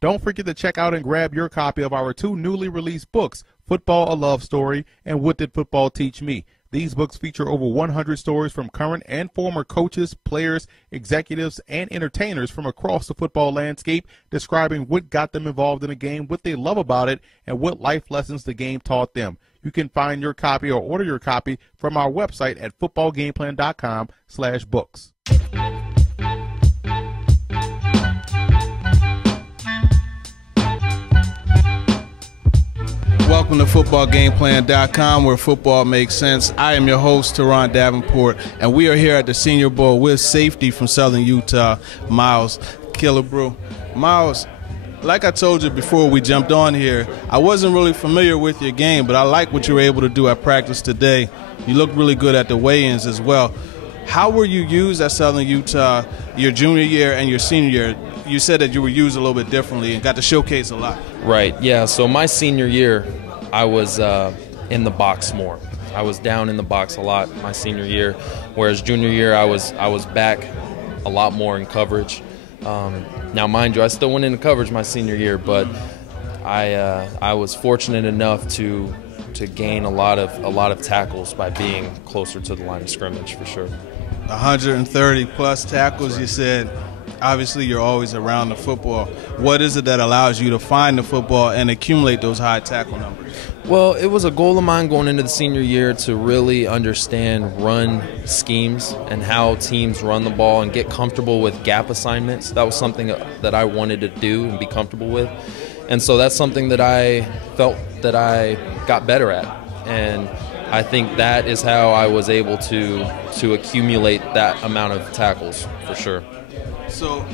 Don't forget to check out and grab your copy of our 2 newly released books, Football, a Love Story, and What Did Football Teach Me? These books feature over 100 stories from current and former coaches, players, executives, and entertainers from across the football landscape, describing what got them involved in the game, what they love about it, and what life lessons the game taught them. You can find your copy or order your copy from our website at footballgameplan.com/books. Welcome to footballgameplan.com, where football makes sense. I am your host, Teron Davenport, and we are here at the Senior Bowl with safety from Southern Utah, Miles Killebrew. Miles, like I told you before we jumped on here, I wasn't really familiar with your game, but I like what you were able to do at practice today. You looked really good at the weigh-ins as well. How were you used at Southern Utah your junior year and your senior year? You said that you were used a little bit differently and got to showcase a lot. Right, yeah. So my senior year, I was in the box more. I was down in the box a lot my senior year, whereas junior year I was back a lot more in coverage. Now, mind you, I still went into coverage my senior year, but I was fortunate enough to gain a lot of tackles by being closer to the line of scrimmage, for sure. 130 plus tackles, you said. Obviously, you're always around the football. What is it that allows you to find the football and accumulate those high tackle numbers? Well, it was a goal of mine going into the senior year to really understand run schemes and how teams run the ball and get comfortable with gap assignments. That was something that I wanted to do and be comfortable with. And so that's something that I felt that I got better at. And I think that is how I was able to accumulate that amount of tackles, for sure. So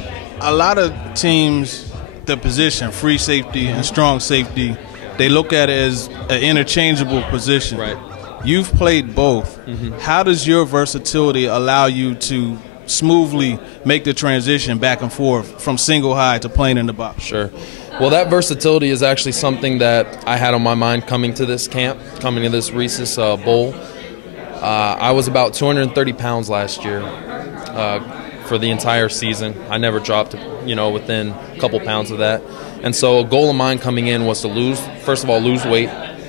a lot of teams, the position, free safety and strong safety, they look at it as an interchangeable position. Right. You've played both. Mm-hmm. How does your versatility allow you to smoothly make the transition back and forth from single high to playing in the box? Sure. Well, that versatility is actually something that I had on my mind coming to this camp, coming to this Reese's Bowl. I was about 230 pounds last year. For the entire season. I never dropped, within a couple pounds of that. And so a goal of mine coming in was to lose weight.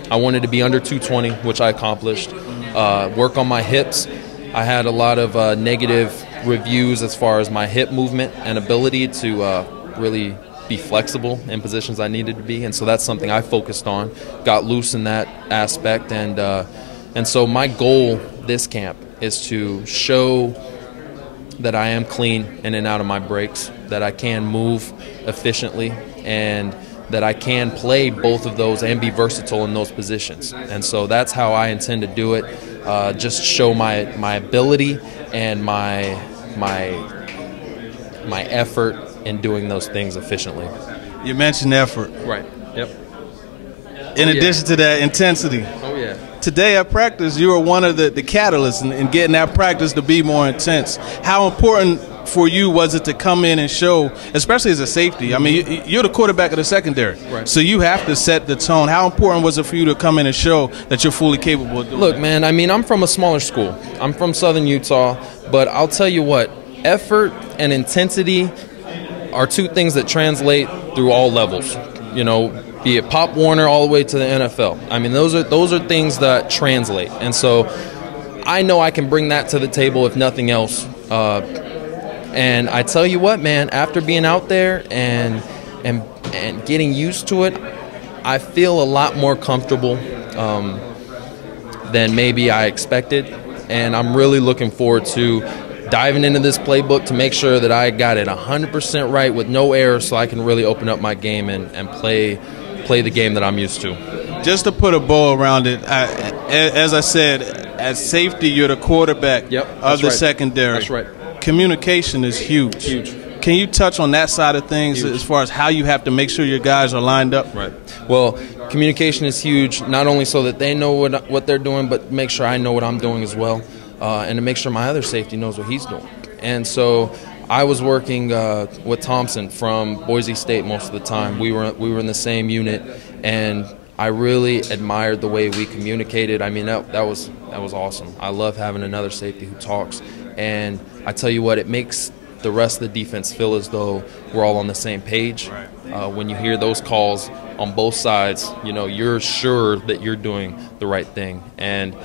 I wanted to be under 220, which I accomplished. Work on my hips. I had a lot of negative reviews as far as my hip movement and ability to really be flexible in positions I needed to be. And so that's something I focused on, got loose in that aspect. And so my goal this camp is to show that I am clean in and out of my breaks, that I can move efficiently, and that I can play both of those and be versatile in those positions. And so that's how I intend to do it, just show my ability and my effort in doing those things efficiently. You mentioned effort. Right, yep. In addition to that, intensity. Oh, yeah. Today at practice, you were one of the catalysts in getting that practice to be more intense. How important for you was it to come in and show, especially as a safety? I mean, you're the quarterback of the secondary, right. So you have to set the tone. How important was it for you to come in and show that you're fully capable of doing Look, that? man, I mean, I'm from a smaller school. I'm from Southern Utah, but I'll tell you what, effort and intensity are two things that translate through all levels, be it Pop Warner all the way to the NFL. I mean, those are things that translate. And so I know I can bring that to the table if nothing else. And I tell you what, man, after being out there and getting used to it, I feel a lot more comfortable than maybe I expected. And I'm really looking forward to diving into this playbook to make sure that I got it 100% right with no errors, so I can really open up my game and play the game that I'm used to. Just to put a bow around it, as I said, at safety, you're the quarterback of the secondary. That's right. Communication is huge. Huge. Can you touch on that side of things as far as how you have to make sure your guys are lined up? Right. Well, communication is huge, not only so that they know what they're doing, but make sure I know what I'm doing as well, and to make sure my other safety knows what he's doing. And so I was working with Thompson from Boise State most of the time. We were in the same unit, and I really admired the way we communicated. I mean, that was awesome. I love having another safety who talks, and I tell you what, it makes the rest of the defense feel as though we're all on the same page. When you hear those calls on both sides, you know, you're sure that you're doing the right thing. And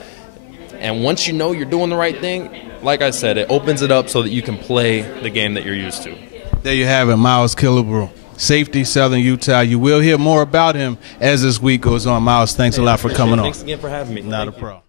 once you know you're doing the right thing, like I said, it opens it up so that you can play the game that you're used to. There you have it, Miles Killebrew, safety, Southern Utah. You will hear more about him as this week goes on. Miles, thanks a lot for coming on. Thanks again for having me. Not a problem.